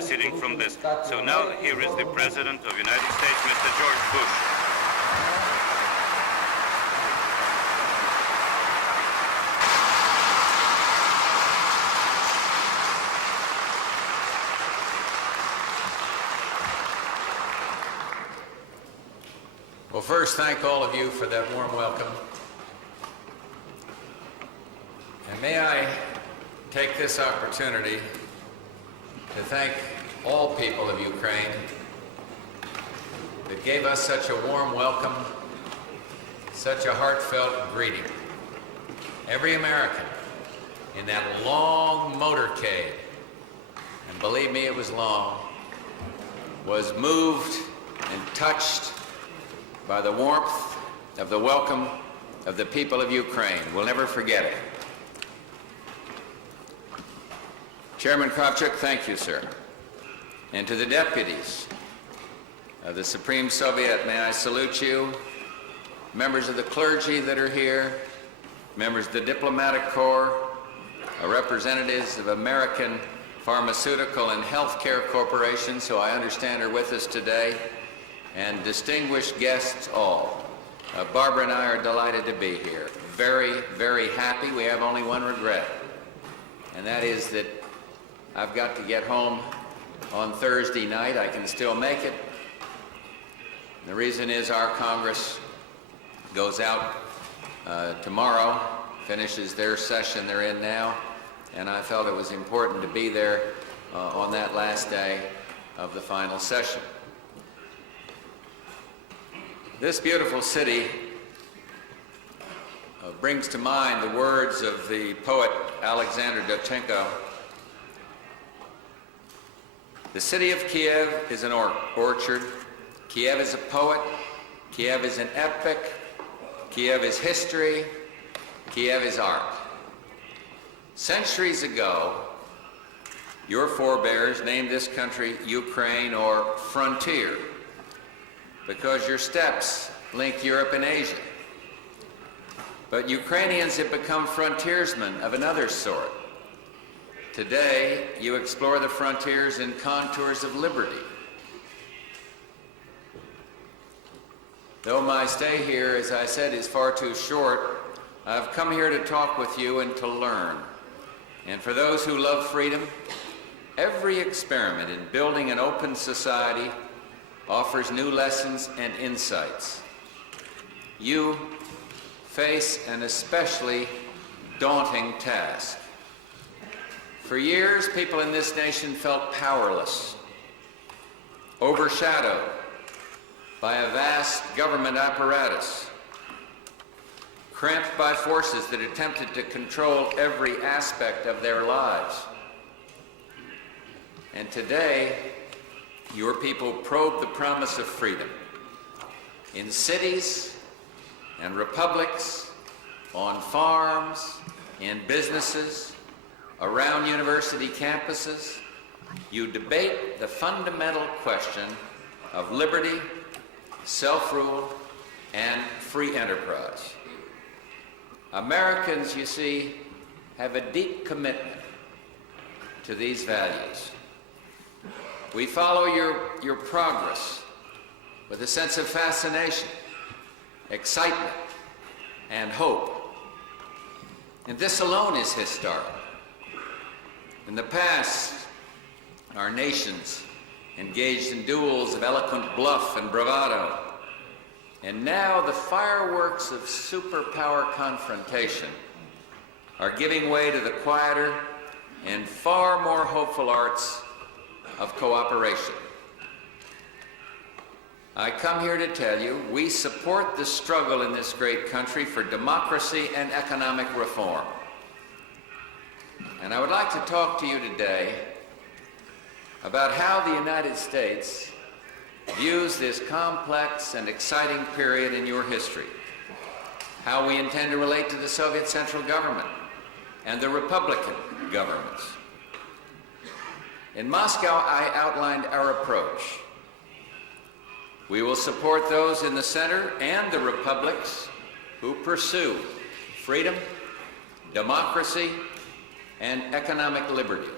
proceeding from this. So now here is the President of the United States, Mr. George Bush. Well, first, thank all of you for that warm welcome. And may I take this opportunity to thank all people of Ukraine that gave us such a warm welcome, such a heartfelt greeting. Every American in that long motorcade, and believe me, it was long, was moved and touched by the warmth of the welcome of the people of Ukraine. We'll never forget it. Chairman Kravchuk, thank you, sir. And to the deputies of the Supreme Soviet, may I salute you. Members of the clergy that are here, members of the diplomatic corps, representatives of American pharmaceutical and healthcare corporations, who I understand are with us today, and distinguished guests all. Barbara and I are delighted to be here. Very, very happy. We have only one regret, and that is that I've got to get home on Thursday night. I can still make it. The reason is our Congress goes out tomorrow, finishes their session they're in now, and I felt it was important to be there on that last day of the final session. This beautiful city brings to mind the words of the poet Alexander Dovchenko. The city of Kiev is an orchard. Kiev is a poet. Kiev is an epic. Kiev is history. Kiev is art. Centuries ago, your forebears named this country Ukraine, or frontier, because your steppes link Europe and Asia. But Ukrainians have become frontiersmen of another sort. Today, you explore the frontiers and contours of liberty. Though my stay here, as I said, is far too short, I've come here to talk with you and to learn. And for those who love freedom, every experiment in building an open society offers new lessons and insights. You face an especially daunting task. For years, people in this nation felt powerless, overshadowed by a vast government apparatus, cramped by forces that attempted to control every aspect of their lives. And today, your people probe the promise of freedom in cities and republics, on farms, in businesses, around university campuses. You debate the fundamental question of liberty, self-rule, and free enterprise. Americans, you see, have a deep commitment to these values. We follow your progress with a sense of fascination, excitement, and hope. And this alone is historic. In the past, our nations engaged in duels of eloquent bluff and bravado. And now the fireworks of superpower confrontation are giving way to the quieter and far more hopeful arts of cooperation. I come here to tell you we support the struggle in this great country for democracy and economic reform. And I would like to talk to you today about how the United States views this complex and exciting period in your history, how we intend to relate to the Soviet Central Government and the Republican governments. In Moscow, I outlined our approach. We will support those in the center and the republics who pursue freedom, democracy, and economic liberty.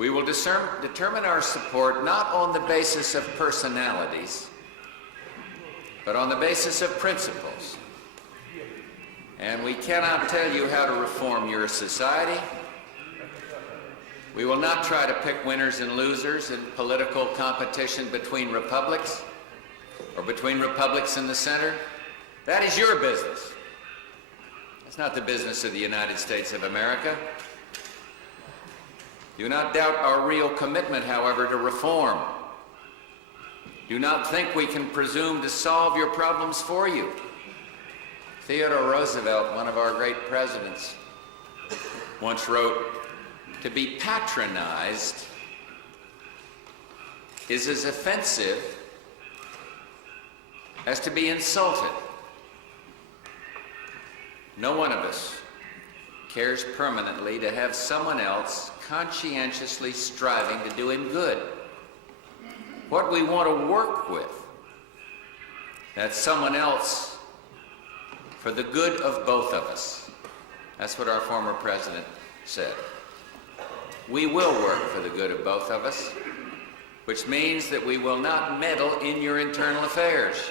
We will determine our support not on the basis of personalities, but on the basis of principles. And we cannot tell you how to reform your society. We will not try to pick winners and losers in political competition between republics or between republics in the center. That is your business. It's not the business of the United States of America. Do not doubt our real commitment, however, to reform. Do not think we can presume to solve your problems for you. Theodore Roosevelt, one of our great presidents, once wrote, "To be patronized is as offensive as to be insulted." No one of us cares permanently to have someone else conscientiously striving to do him good. What we want to work with, that's someone else for the good of both of us. That's what our former president said. We will work for the good of both of us, which means that we will not meddle in your internal affairs.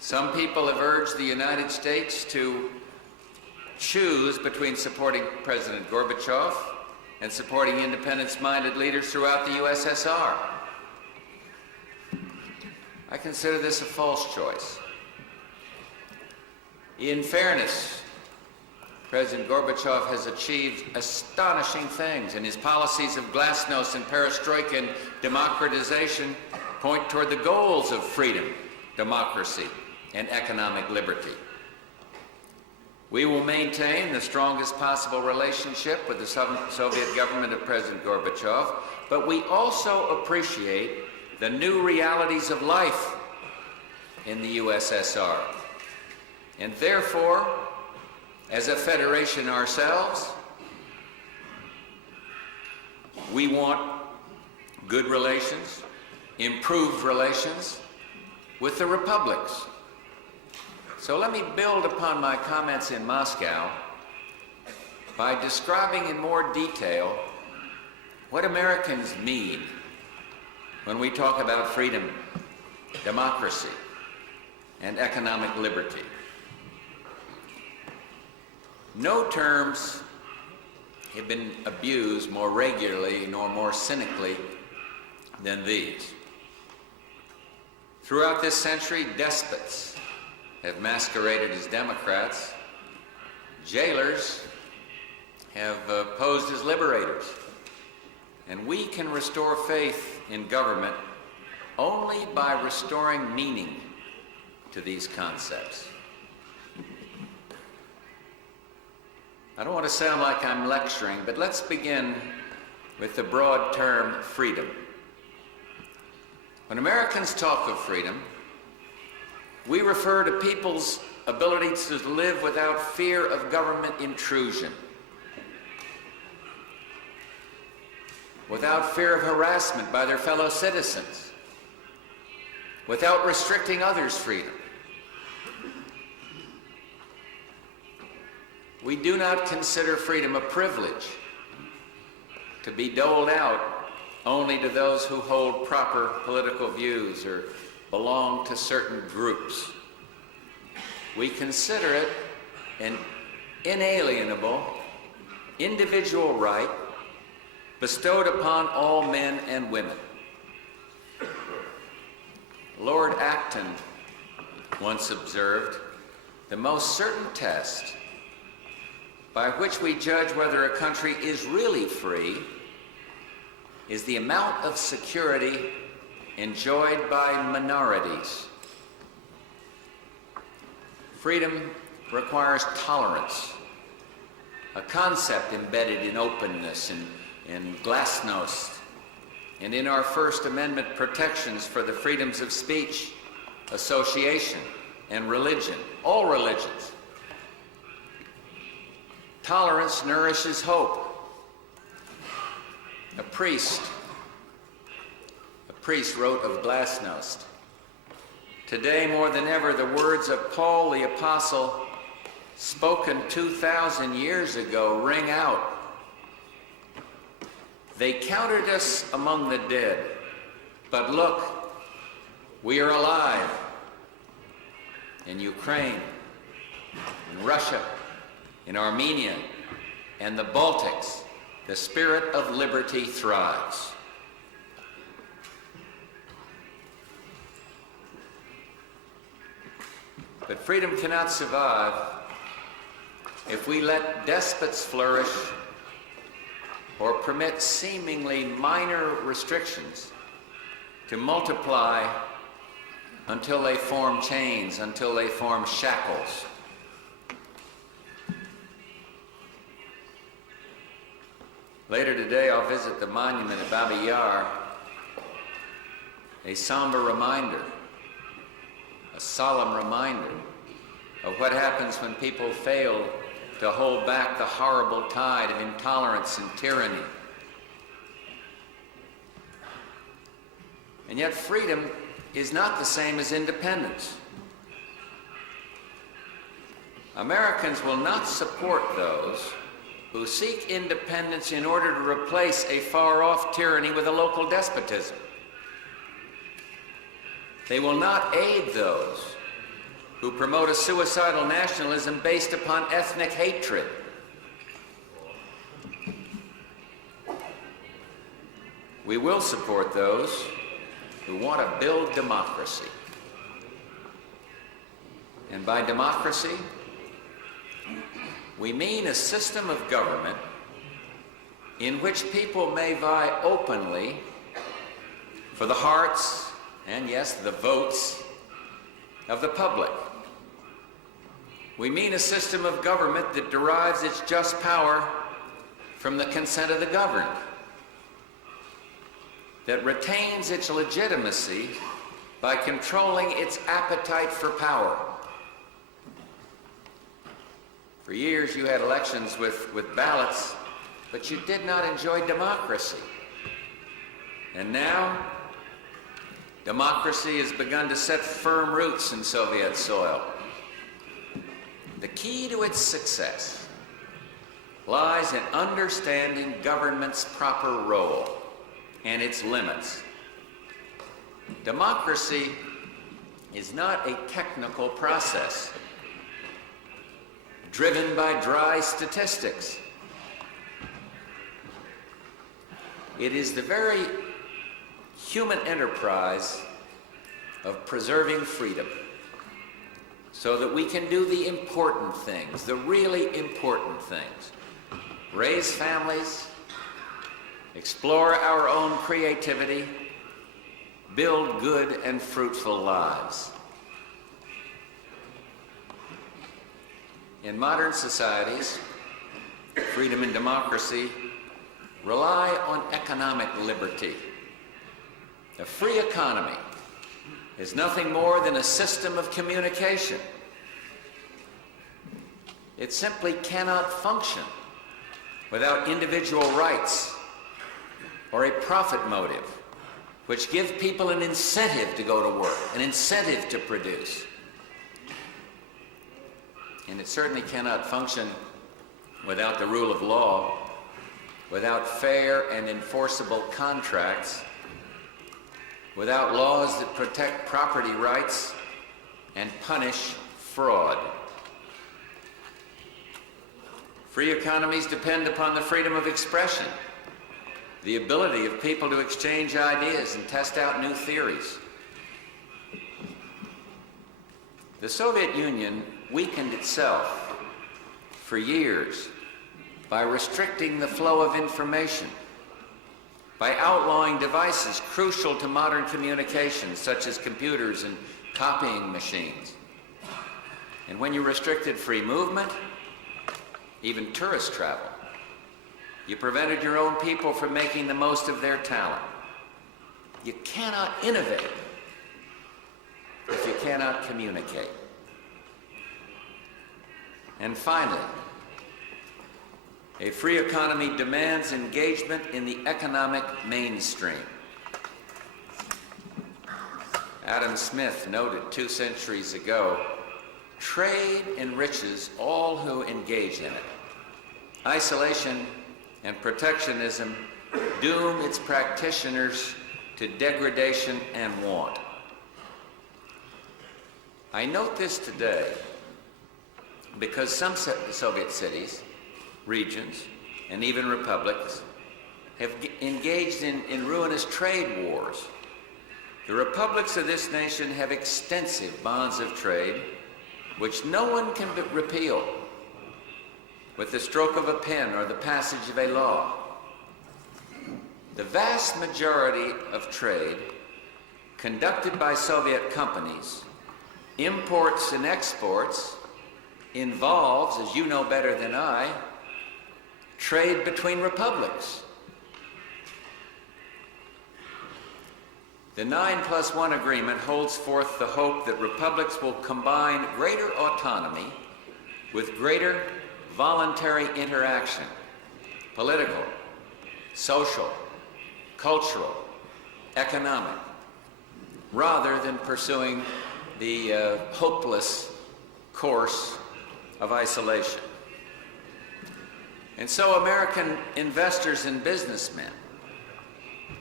Some people have urged the United States to choose between supporting President Gorbachev and supporting independence-minded leaders throughout the USSR. I consider this a false choice. In fairness, President Gorbachev has achieved astonishing things, and his policies of glasnost and perestroika and democratization point toward the goals of freedom, democracy, and economic liberty. We will maintain the strongest possible relationship with the Soviet government of President Gorbachev, but we also appreciate the new realities of life in the USSR. And therefore, as a federation ourselves, we want good relations, improved relations with the republics. So let me build upon my comments in Moscow by describing in more detail what Americans mean when we talk about freedom, democracy, and economic liberty. No terms have been abused more regularly nor more cynically than these. Throughout this century, despots have masqueraded as Democrats. Jailers have posed as liberators. And we can restore faith in government only by restoring meaning to these concepts. I don't want to sound like I'm lecturing, but let's begin with the broad term freedom. When Americans talk of freedom, we refer to people's ability to live without fear of government intrusion, without fear of harassment by their fellow citizens, without restricting others' freedom. We do not consider freedom a privilege to be doled out only to those who hold proper political views or belong to certain groups. We consider it an inalienable individual right bestowed upon all men and women. Lord Acton once observed, "The most certain test by which we judge whether a country is really free is the amount of security enjoyed by minorities." Freedom requires tolerance, a concept embedded in openness and glasnost, and in our First Amendment protections for the freedoms of speech, association, and religion, all religions. Tolerance nourishes hope. A priest wrote of glasnost, "Today, more than ever, the words of Paul the Apostle, spoken 2,000 years ago, ring out. They counted us among the dead, but look, we are alive. In Ukraine, in Russia, in Armenia, and the Baltics, the spirit of liberty thrives. But freedom cannot survive if we let despots flourish or permit seemingly minor restrictions to multiply until they form chains, until they form shackles. Later today, I'll visit the monument at Babi Yar, a somber reminder, a solemn reminder of what happens when people fail to hold back the horrible tide of intolerance and tyranny. And yet freedom is not the same as independence. Americans will not support those who seek independence in order to replace a far-off tyranny with a local despotism. They will not aid those who promote a suicidal nationalism based upon ethnic hatred. We will support those who want to build democracy. And by democracy, we mean a system of government in which people may vie openly for the hearts and, yes, the votes of the public. We mean a system of government that derives its just power from the consent of the governed, that retains its legitimacy by controlling its appetite for power. For years you had elections with ballots, but you did not enjoy democracy. And now, democracy has begun to set firm roots in Soviet soil. The key to its success lies in understanding government's proper role and its limits. Democracy is not a technical process driven by dry statistics. It is the very human enterprise of preserving freedom so that we can do the important things, the really important things. Raise families, explore our own creativity, build good and fruitful lives. In modern societies, freedom and democracy rely on economic liberty. A free economy is nothing more than a system of communication. It simply cannot function without individual rights or a profit motive, which give people an incentive to go to work, an incentive to produce. And it certainly cannot function without the rule of law, without fair and enforceable contracts, without laws that protect property rights and punish fraud. Free economies depend upon the freedom of expression, the ability of people to exchange ideas and test out new theories. The Soviet Union weakened itself for years by restricting the flow of information, by outlawing devices crucial to modern communications, such as computers and copying machines. And when you restricted free movement, even tourist travel, you prevented your own people from making the most of their talent. You cannot innovate if you cannot communicate. And finally, a free economy demands engagement in the economic mainstream. Adam Smith noted 2 centuries ago, trade enriches all who engage in it. Isolation and protectionism doom its practitioners to degradation and want. I note this today because some Soviet cities, regions, and even republics have engaged in ruinous trade wars. The republics of this nation have extensive bonds of trade which no one can repeal with the stroke of a pen or the passage of a law. The vast majority of trade conducted by Soviet companies, imports and exports, involves, as you know better than I, trade between republics. The 9+1 agreement holds forth the hope that republics will combine greater autonomy with greater voluntary interaction, political, social, cultural, economic, rather than pursuing the hopeless course of isolation. And so American investors and businessmen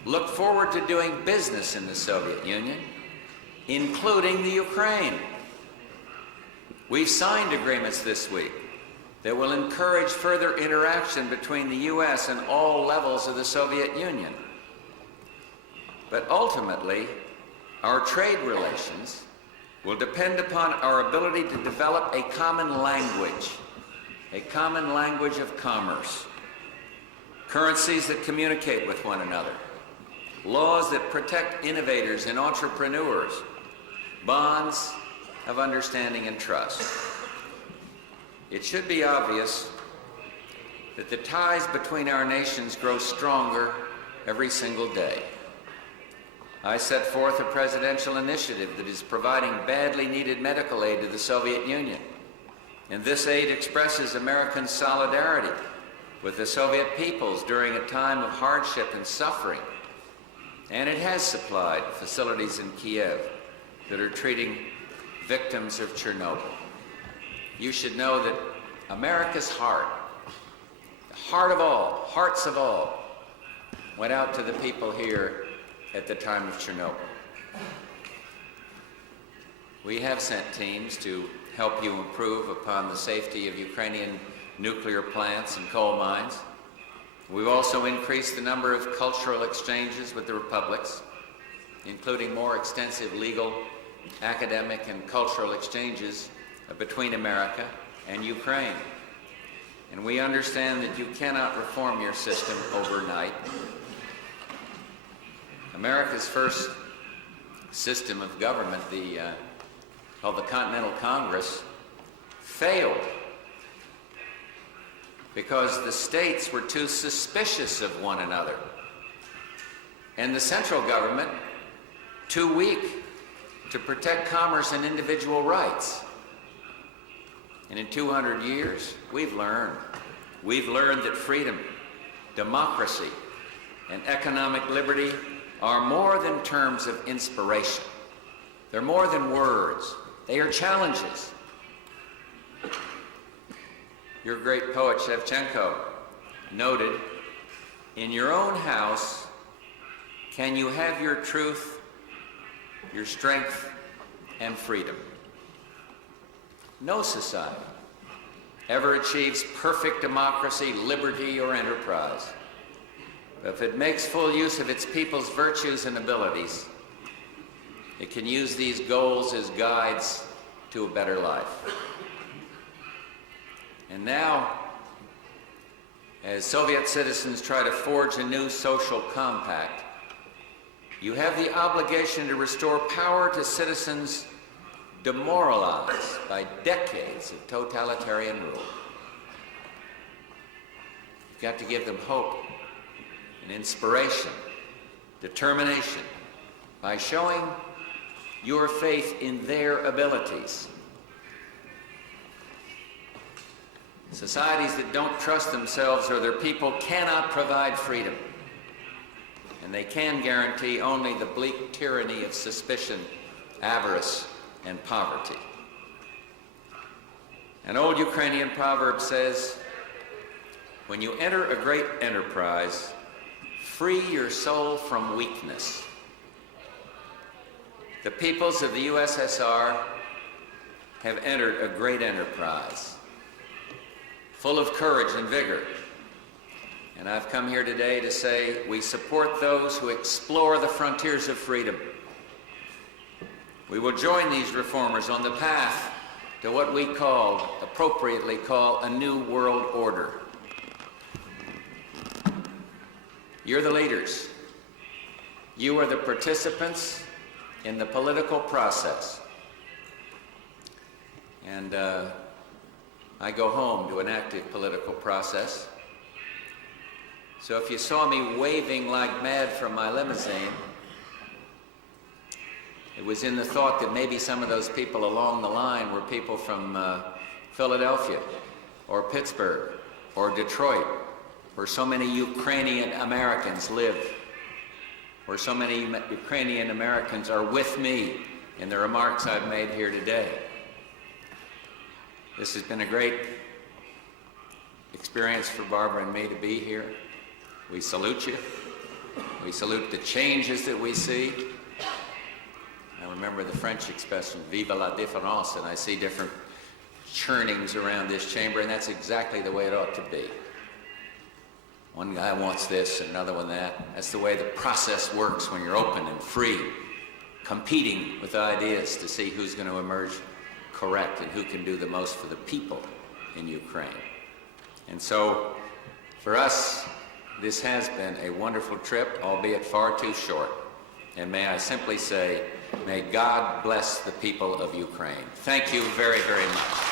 look forward to doing business in the Soviet Union, including the Ukraine. We've signed agreements this week that will encourage further interaction between the U.S. and all levels of the Soviet Union. But ultimately, our trade relations will depend upon our ability to develop a common language of commerce, currencies that communicate with one another, laws that protect innovators and entrepreneurs, bonds of understanding and trust. It should be obvious that the ties between our nations grow stronger every single day. I set forth a presidential initiative that is providing badly needed medical aid to the Soviet Union. And this aid expresses American solidarity with the Soviet peoples during a time of hardship and suffering. And it has supplied facilities in Kiev that are treating victims of Chernobyl. You should know that America's heart, the heart of all, hearts of all, went out to the people here at the time of Chernobyl. We have sent teams to help you improve upon the safety of Ukrainian nuclear plants and coal mines. We've also increased the number of cultural exchanges with the republics, including more extensive legal, academic, and cultural exchanges between America and Ukraine. And we understand that you cannot reform your system overnight. America's first system of government, called the Continental Congress, failed because the states were too suspicious of one another, and the central government too weak to protect commerce and individual rights. And in 200 years, we've learned that freedom, democracy, and economic liberty are more than terms of inspiration. They're more than words. They are challenges. Your great poet Shevchenko noted, "In your own house, can you have your truth, your strength, and freedom?" No society ever achieves perfect democracy, liberty, or enterprise. But if it makes full use of its people's virtues and abilities, it can use these goals as guides to a better life. And now, as Soviet citizens try to forge a new social compact, you have the obligation to restore power to citizens demoralized by decades of totalitarian rule. You've got to give them hope and inspiration, determination, by showing your faith in their abilities. Societies that don't trust themselves or their people cannot provide freedom, and they can guarantee only the bleak tyranny of suspicion, avarice, and poverty. An old Ukrainian proverb says, "When you enter a great enterprise, free your soul from weakness. The peoples of the USSR have entered a great enterprise, full of courage and vigor. And I've come here today to say we support those who explore the frontiers of freedom. We will join these reformers on the path to what we appropriately call a new world order. You're the leaders. You are the participants in the political process. And I go home to an active political process. So if you saw me waving like mad from my limousine, it was in the thought that maybe some of those people along the line were people from Philadelphia or Pittsburgh or Detroit, where so many Ukrainian Americans live, where so many Ukrainian Americans are with me in the remarks I've made here today. This has been a great experience for Barbara and me to be here. We salute you. We salute the changes that we see. I remember the French expression, vive la différence, and I see different churnings around this chamber, and that's exactly the way it ought to be. One guy wants this, and another one that. That's the way the process works when you're open and free, competing with ideas to see who's going to emerge correct and who can do the most for the people in Ukraine. And so, for us, this has been a wonderful trip, albeit far too short. And may I simply say, may God bless the people of Ukraine. Thank you very, very much.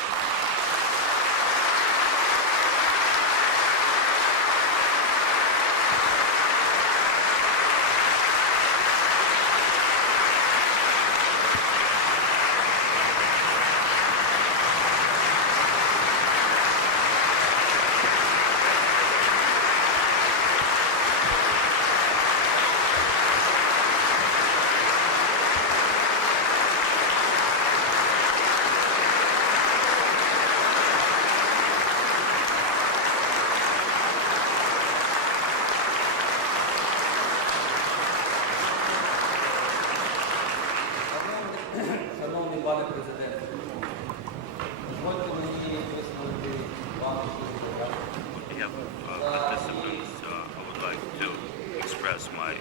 Participants, I would like to express my